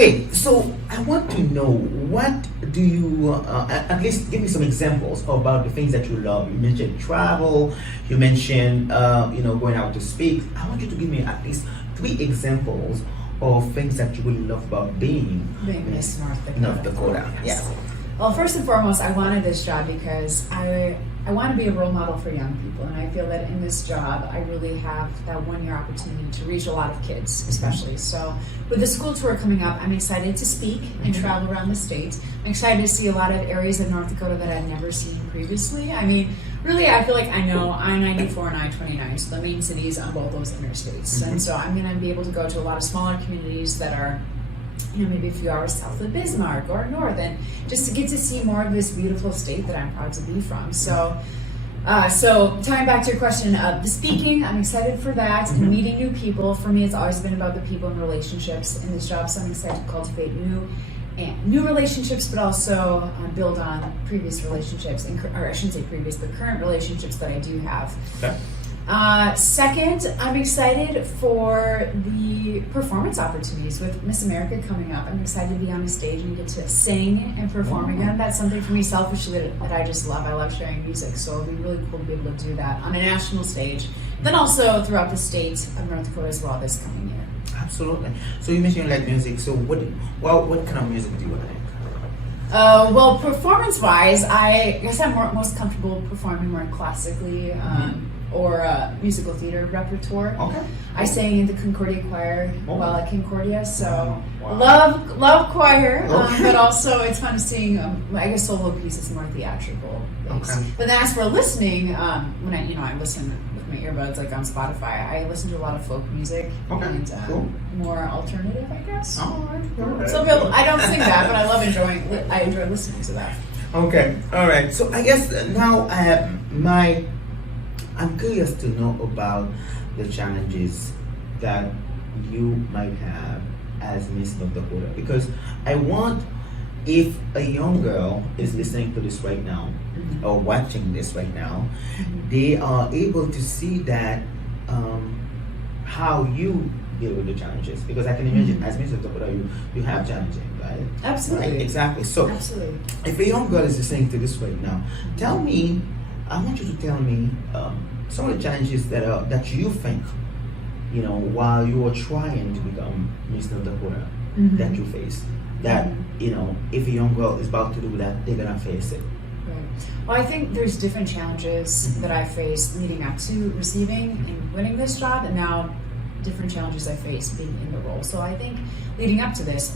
Okay, so I want to know, what do you, at least give me some examples about the things that you love. You mentioned travel, you mentioned, going out to speak. I want you to give me at least 3 examples of things that you really love about being Miss North Dakota. North Dakota. Yes. Yeah. Well, first and foremost, I wanted this job because I want to be a role model for young people, and I feel that in this job, I really have that 1 year opportunity to reach a lot of kids, especially. So, with the school tour coming up, I'm excited to speak and travel around the state. I'm excited to see a lot of areas of North Dakota that I've never seen previously. I mean, really, I feel like I know I-94 and I-29, so the main cities on both those interstates. And so I'm going to be able to go to a lot of smaller communities that are, maybe a few hours south of Bismarck or north, and just to get to see more of this beautiful state that I'm proud to be from. So tying back to your question of the speaking, I'm excited for that, and meeting new people. For me, it's always been about the people and relationships in this job, so I'm excited to cultivate new relationships, but also build on previous relationships, or I shouldn't say previous, but current relationships that I do have. Okay. Second, I'm excited for the performance opportunities with Miss America coming up. I'm excited to be on the stage and get to sing and perform again. That's something for me selfishly that I just love. I love sharing music, so it'll be really cool to be able to do that on a national stage. Then also throughout the state of North Dakota as well this coming year. Absolutely. So you mentioned you like music. So what kind of music do you like? Well, performance-wise, I guess I'm most comfortable performing more classically. Or musical theater repertoire. Okay. I sang in the Concordia choir while at Concordia, so Wow. love choir, Okay. but also it's fun to sing. I guess solo pieces more theatrical based. Okay. But then as for listening, when I listen with my earbuds like on Spotify, I listen to a lot of folk music and Cool. more alternative, I guess. All right. So I don't sing that, but I enjoy listening to that. Okay. All right. So I guess now I have I'm curious to know about the challenges that you might have as Miss North Dakota, because I want, if a young girl is listening to this right now or watching this right now, they are able to see that how you deal with the challenges, because I can imagine as Miss North Dakota you have challenges, right? Absolutely. Right? Exactly. So Absolutely. if a young girl is listening to this right now, I want you to tell me some of the challenges that you think, while you are trying to become Miss North Dakota, that you face. That if a young girl is about to do that, they're gonna face it. Right. Well, I think there's different challenges that I faced leading up to receiving and winning this job, and now different challenges I face being in the role. So I think leading up to this,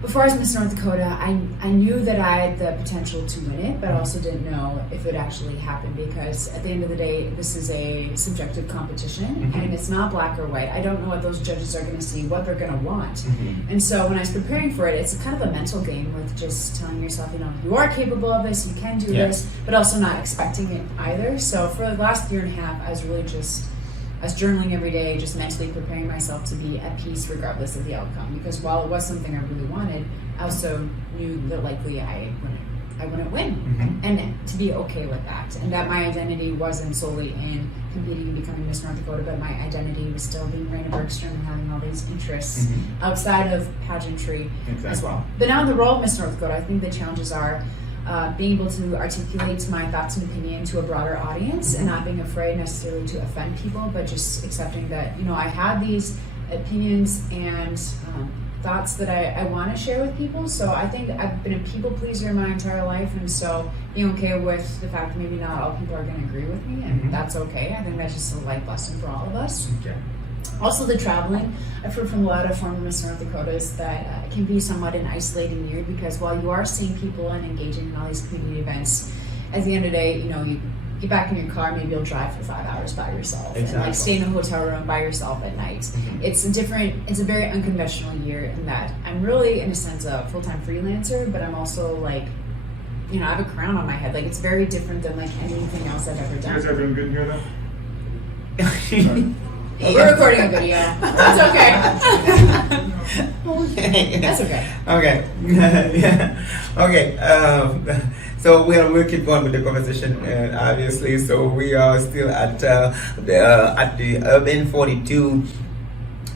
before I was Miss North Dakota, I knew that I had the potential to win it, but I also didn't know if it actually happened, because at the end of the day, this is a subjective competition and it's not black or white. I don't know what those judges are going to see, what they're going to want. And so when I was preparing for it, it's kind of a mental game with just telling yourself, you are capable of this, you can do this, but also not expecting it either. So for the last year and a half, I was journaling every day, just mentally preparing myself to be at peace regardless of the outcome. Because while it was something I really wanted, I also knew that likely I wouldn't win, and to be okay with that. And that my identity wasn't solely in competing and becoming Miss North Dakota, but my identity was still being Raina Bergstrom and having all these interests outside of pageantry as well. But now in the role of Miss North Dakota, I think the challenges are being able to articulate my thoughts and opinion to a broader audience, and not being afraid necessarily to offend people, but just accepting that I have these opinions and thoughts that I want to share with people. So I think I've been a people pleaser my entire life, and so being okay with the fact that maybe not all people are going to agree with me, and that's okay. I think that's just a life lesson for all of us. Okay. Also the traveling, I've heard from a lot of former Miss North Dakotas that it can be somewhat an isolating year, because while you are seeing people and engaging in all these community events, at the end of the day, you get back in your car, maybe you'll drive for 5 hours by yourself and stay in a hotel room by yourself at night. It's a very unconventional year in that I'm really, in a sense, a full-time freelancer, but I'm also I have a crown on my head. It's very different than anything else I've ever done. You guys are doing good in here though? We're recording a video. That's okay. That's okay. Okay. Yeah. Okay. So we'll keep going with the conversation, obviously. So we are still at the Urban 42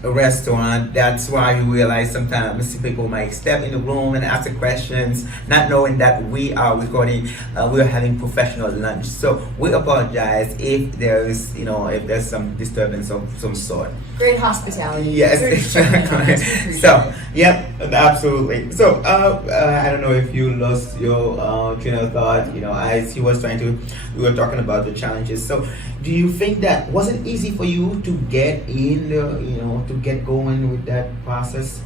a restaurant. That's why you realize sometimes people might step in the room and ask the questions, not knowing that we are recording. We are having professional lunch, so we apologize if there is, if there's some disturbance of some sort. Great hospitality. Yes, exactly. So, yep, absolutely. So, I don't know if you lost your train of thought. As he was we were talking about the challenges. So, do you think that was it easy for you to get in, to get going with that process,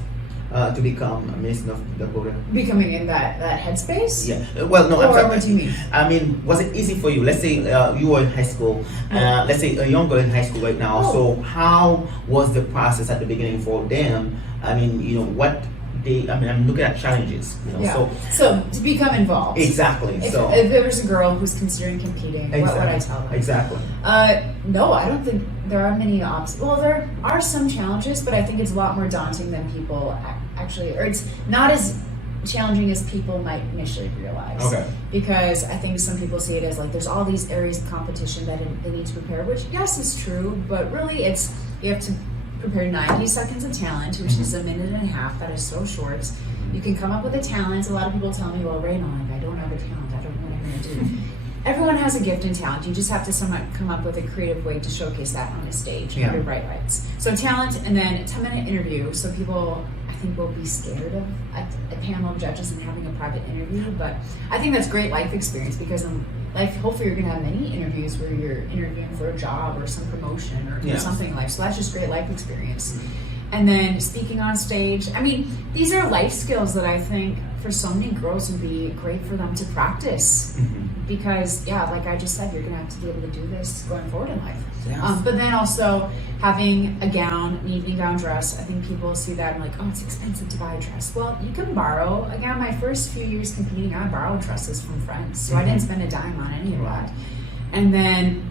to become a Miss North Dakota? Becoming in that headspace? Yeah. Well, no. Or what do you mean? I mean, was it easy for you? Let's say you were in high school. Let's say a young girl in high school right now. Oh. So how was the process at the beginning for them? I mean, what they? I mean, I'm looking at challenges. Yeah. So to become involved. Exactly. If there was a girl who's considering competing, what would I tell them? Exactly. No, I don't think there are many obstacles. Well, there are some challenges, but I think it's a lot more daunting than people actually, or it's not as challenging as people might initially realize. Okay. Because I think some people see it as like there's all these areas of competition that they need to prepare, which yes is true, but really you have to prepare 90 seconds of talent, which is a minute and a half. That is so short. You can come up with a talent. A lot of people tell me, well, Raina, I don't have a talent. I don't know what I'm going to do. Everyone has a gift and talent. You just have to somewhat come up with a creative way to showcase that on a stage. Yeah. Your bright lights. So talent, and then a 10-minute interview. So people, I think, will be scared of a panel of judges and having a private interview. But I think that's great life experience, because in life, hopefully you're going to have many interviews where you're interviewing for a job or some promotion or something like. So that's just great life experience. And then speaking on stage, I mean, these are life skills that I think for so many girls would be great for them to practice. Because, like I just said, you're going to have to be able to do this going forward in life. Yes. But then also having a gown, an evening gown dress, I think people see that and like, oh, it's expensive to buy a dress. Well, you can borrow. Again, my first few years competing, I borrowed dresses from friends. So I didn't spend a dime on any of that. And then,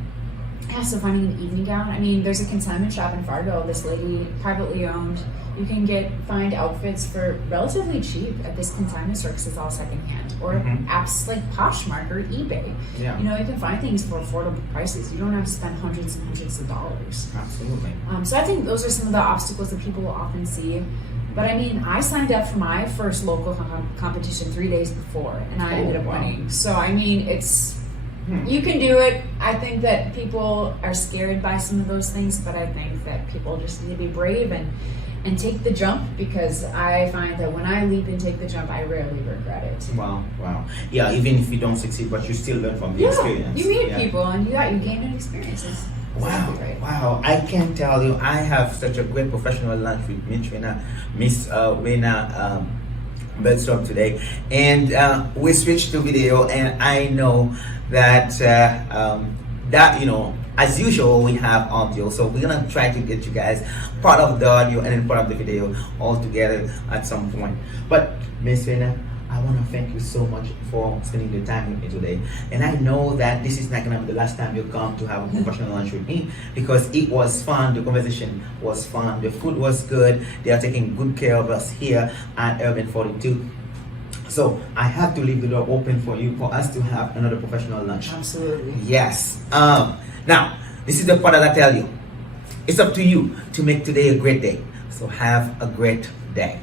so finding an evening gown. I mean, there's a consignment shop in Fargo. This lady, privately owned. You can find outfits for relatively cheap at this consignment store because it's all secondhand. Or apps like Poshmark or eBay. Yeah. You can find things for affordable prices. You don't have to spend hundreds and hundreds of dollars. Absolutely. So I think those are some of the obstacles that people will often see. But I mean, I signed up for my first local competition 3 days before, and I ended up winning. So I mean, you can do it. I think that people are scared by some of those things, but I think that people just need to be brave and take the jump, because I find that when I leap and take the jump, I rarely regret it. Wow. Yeah, even if you don't succeed, but you still learn from the experience. You meet people and you gain an experience. Wow. I can tell you, I have such a great professional lunch with Miss Raina Bedstrom today, and we switched to video, and I know that as usual we have audio, so we're gonna try to get you guys part of the audio and then part of the video all together at some point. But Miss Raina, I want to thank you so much for spending the time with me today, and I know that this is not gonna be the last time you come to have a professional lunch with me, because it was fun, the conversation was fun, the food was good, they are taking good care of us here at Urban 42. So I have to leave the door open for us to have another professional lunch. Absolutely. Yes. Now, this is the part that I tell you. It's up to you to make today a great day. So have a great day.